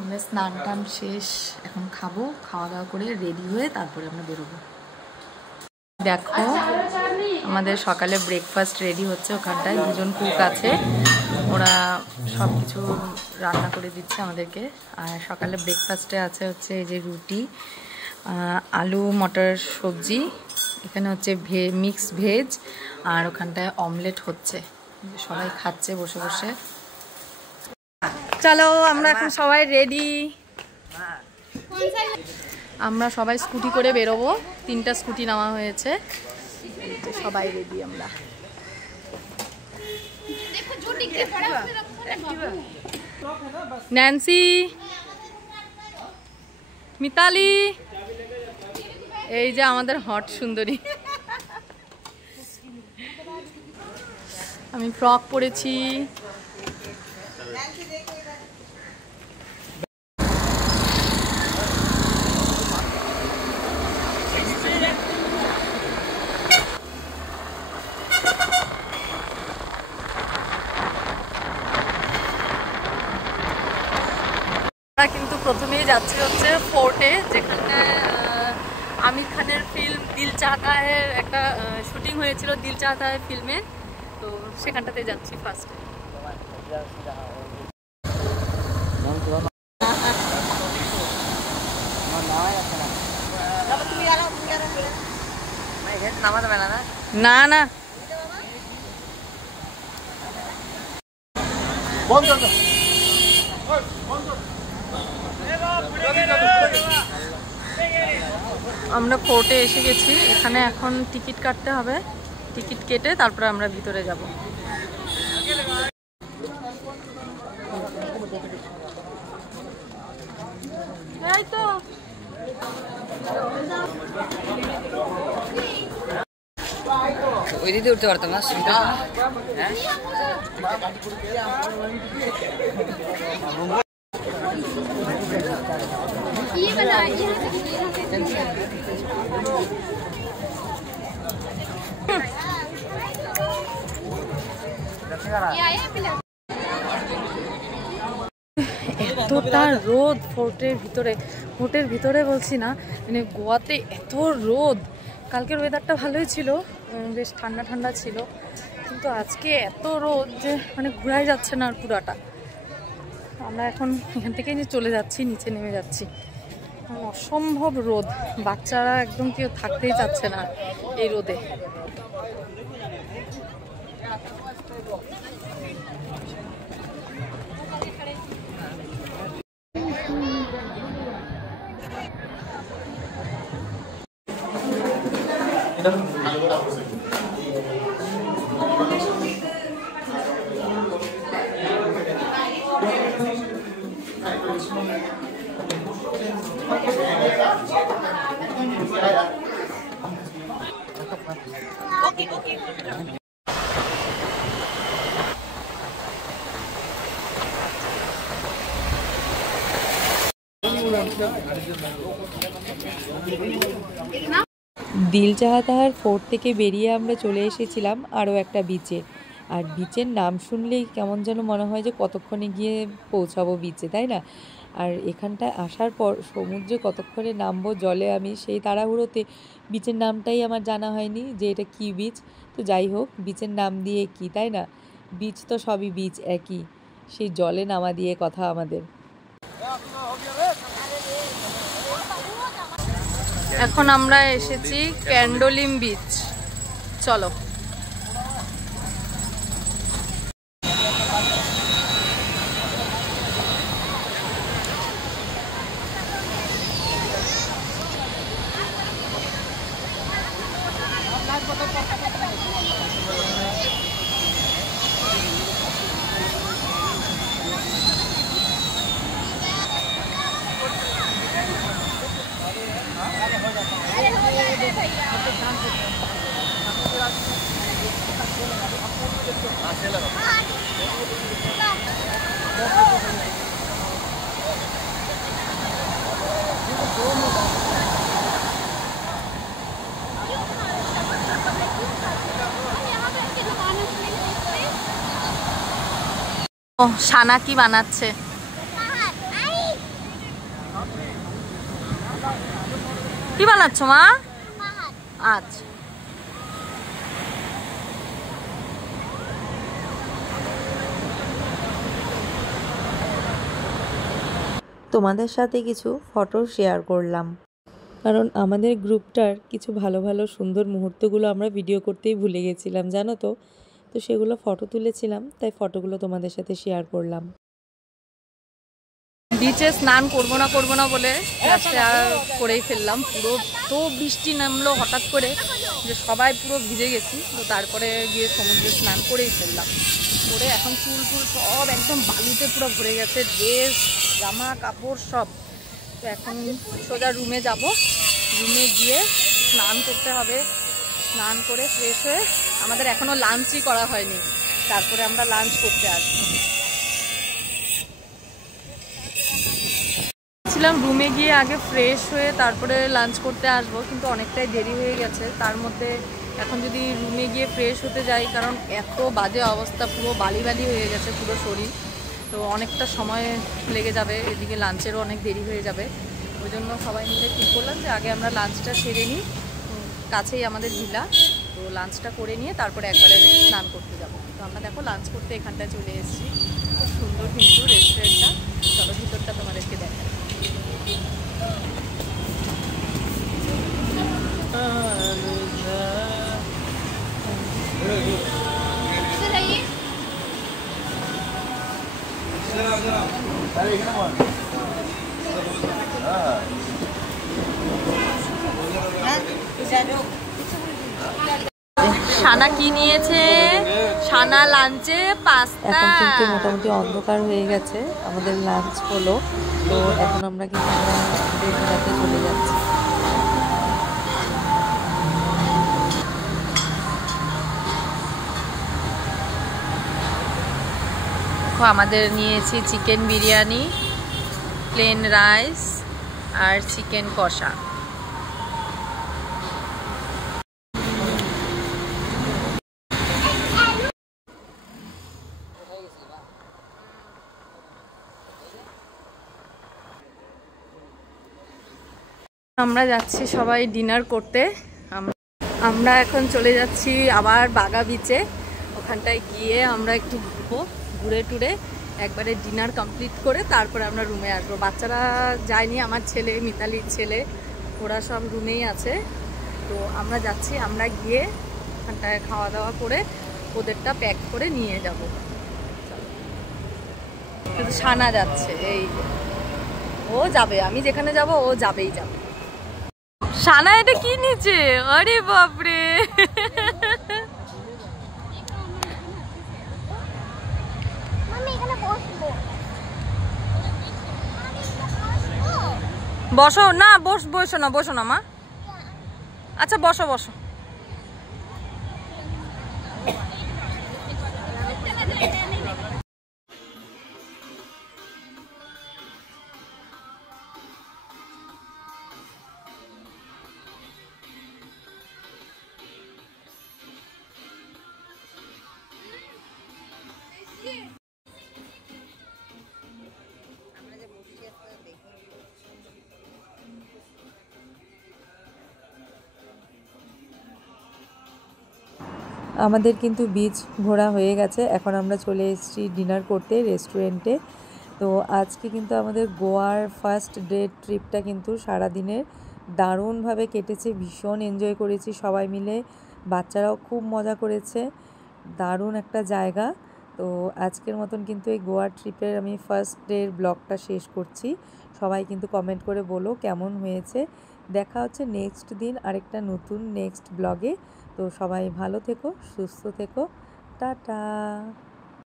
আমরা স্নান টান শেষ, এখন খাবো, খাওয়া দাওয়া করে রেডি হয়ে তারপরে আমরা বেরোবো। দেখো আমাদের সকালে ব্রেকফাস্ট রেডি হচ্ছে, ওখানটায় দুজন কুক আছে, ওরা সব কিছু রান্না করে দিচ্ছে আমাদেরকে। আর সকালে ব্রেকফাস্টে আছে হচ্ছে এই যে রুটি, আলু মটর সবজি, এখানে হচ্ছে মিক্স ভেজ, আর ওখানটায় অমলেট হচ্ছে, সবাই খাচ্ছে বসে বসে। চলো আমরা এখন সবাই রেডি, আমরা সবাই স্কুটি করে বেরোবো, 3টা স্কুটি নেওয়া হয়েছে, সবাই রেডি আমরা। ন্যান্সি, মিতালি, এই যে আমাদের হট সুন্দরী, আমি ফ্রক পরেছি। কিন্তু প্রথমেই যাচ্ছি হচ্ছে ফোর্টে, যেখানে আমির খানের ফিল্ম দিল চাহতা হ্যায় একটা শুটিং হয়েছিল, দিল চাহতা হ্যায় ফিল্মের, তো সেখানটাতে যাচ্ছি ফার্স্টে। না না আমরা ফোর্টে এসে গেছি, এখানে এখন টিকিট কাটতে হবে, টিকিট কেটে তারপরে আমরা ভিতরে যাব। এই তো ওই দিকে উঠতে পারতাম না, সুবিধা এতটা রোদ ফোর্টের ভিতরে বলছি না, মানে গোয়াতে এত রোদ। কালকের ওয়েদারটা ভালোই ছিল, বেশ ঠান্ডা ঠান্ডা ছিল, কিন্তু আজকে এত রোদ যে মানে ঘোরাই যাচ্ছে না আর পুরাটা। আমরা এখন এখান থেকে চলে যাচ্ছি, নিচে নেমে যাচ্ছি, অসম্ভব রোদ, বাচ্চারা একদম কেউ থাকতেই চাচ্ছে না এই রোদে। দিল চাহতা হ্যায় ফোর্ট থেকে বেরিয়ে আমরা চলে এসেছিলাম আরও একটা বিচে, আর বিচের নাম শুনলেই কেমন যেন মনে হয় যে কতক্ষণে গিয়ে পৌঁছাবো বিচে, তাই না? আর এখানটায় আসার পর সমুদ্রে কতক্ষণে নামবো জলে, আমি সেই তাড়াহুড়োতে বিচের নামটাই আমার জানা হয়নি যে এটা কি বিচ। তো যাই হোক, বিচের নাম দিয়ে কি, তাই না? বিচ তো সবই বিচ একই, সেই জলে নামা দিয়ে কথা আমাদের। এখন আমরা এসেছি ক্যান্ডোলিম বিচ, চলো। ও সানা কি বানাচ্ছে? কি বানাচ্ছ মা? আচ্ছা তোমাদের সাথে কিছু ফটো শেয়ার করলাম, কারণ আমাদের গ্রুপটার কিছু ভালো ভালো সুন্দর মুহূর্তগুলো আমরা ভিডিও করতেই ভুলে গেছিলাম, জানো তো। তো সেগুলো ফটো তুলেছিলাম, তাই ফটোগুলো তোমাদের সাথে শেয়ার করলাম। বিচে স্নান করবো না বলে লাস্টে আর করেই ফেললাম। পুরো তো বৃষ্টি নামলো হঠাৎ করে যে সবাই পুরো ভিজে গেছি। তো তারপরে গিয়ে সমুদ্রে স্নান করেই ফেললাম। করে এখন চুল সব একদম বালুতে পুরো ভরে গেছে, ড্রেস জামা কাপড় সব। তো এখন সোজা রুমে যাব, রুমে গিয়ে স্নান করতে হবে। স্নান করে ফ্রেশ হয়ে আমাদের এখনও লাঞ্চই করা হয়নি, তারপরে আমরা লাঞ্চ করতে আসবো। রুমে গিয়ে আগে ফ্রেশ হয়ে তারপরে লাঞ্চ করতে আসবো, কিন্তু অনেকটাই দেরি হয়ে গেছে। তার মধ্যে এখন যদি রুমে গিয়ে ফ্রেশ হতে যাই, কারণ এত বাজে অবস্থা, পুরো বালি হয়ে গেছে পুরো শরীর, তো অনেকটা সময় লেগে যাবে, এদিকে লাঞ্চেরও অনেক দেরি হয়ে যাবে। ওই জন্য সবাই মিলে ঠিক করলাম যে আগে আমরা লাঞ্চটা সেরে নিই, কাছেই আমাদের ভিলা, তো লাঞ্চটা করে নিয়ে তারপরে একবারে স্নান করতে যাব। তো আমরা দেখো লাঞ্চ করতে এখানটায় চলে এসেছি। খুব সুন্দর কিন্তু রেস্টুরেন্টটা, চলো ভিতরটা তোমাদেরকে দেখাই। সানা কি নিয়েছে? সানা লাঞ্চে পাস্তা। এখন কিন্তু মোটামুটি অন্ধকার হয়ে গেছে, আমাদের লাঞ্চ হলো। তো এখন আমরা কিন্তু ডিনারে চলে যাচ্ছি। আমাদের নিয়েছি চিকেন বিরিয়ানি, প্লেন রাইস আর চিকেন কষা। আমরা যাচ্ছি সবাই ডিনার করতে। আমরা এখন চলে যাচ্ছি আবার বাগা বিচে। ওখানটায় গিয়ে আমরা একটু ঘুরবো, ঘুরে টুরে একবারে ডিনার কমপ্লিট করে তারপরে আমরা রুমে আসবো। বাচ্চারা যায়নি, আমার ছেলে, মিতালির ছেলে, ওরা সব রুমেই আছে। তো আমরা যাচ্ছি, আমরা গিয়ে ওখানটায় খাওয়া দাওয়া করে ওদেরটা প্যাক করে নিয়ে যাব। কিন্তু সানা যাচ্ছে, এই ও যাবে, আমি যেখানে যাব ও যাবেই যাবে। সানা এটা কি নিচে? আরে বাপরে, বসো না, বসো না মা। আচ্ছা বসো। আমাদের কিন্তু বিচ ঘোরা হয়ে গেছে, এখন আমরা চলে এসেছি ডিনার করতে রেস্টুরেন্টে। তো আজকে কিন্তু আমাদের গোয়ার ফার্স্ট ডে ট্রিপটা কিন্তু সারাদিনের দারুণভাবে কেটেছে, ভীষণ এনজয় করেছি সবাই মিলে, বাচ্চারাও খুব মজা করেছে, দারুণ একটা জায়গা। তো আজকের মতন কিন্তু এই গোয়ার ট্রিপের আমি ফার্স্ট ডের ব্লগটা শেষ করছি। সবাই কিন্তু কমেন্ট করে বলো কেমন হয়েছে। দেখা হচ্ছে নেক্সট দিন আরেকটা নতুন নেক্সট ব্লগে। তো সবাই ভালো থেকো, সুস্থ থেকো, টাটা।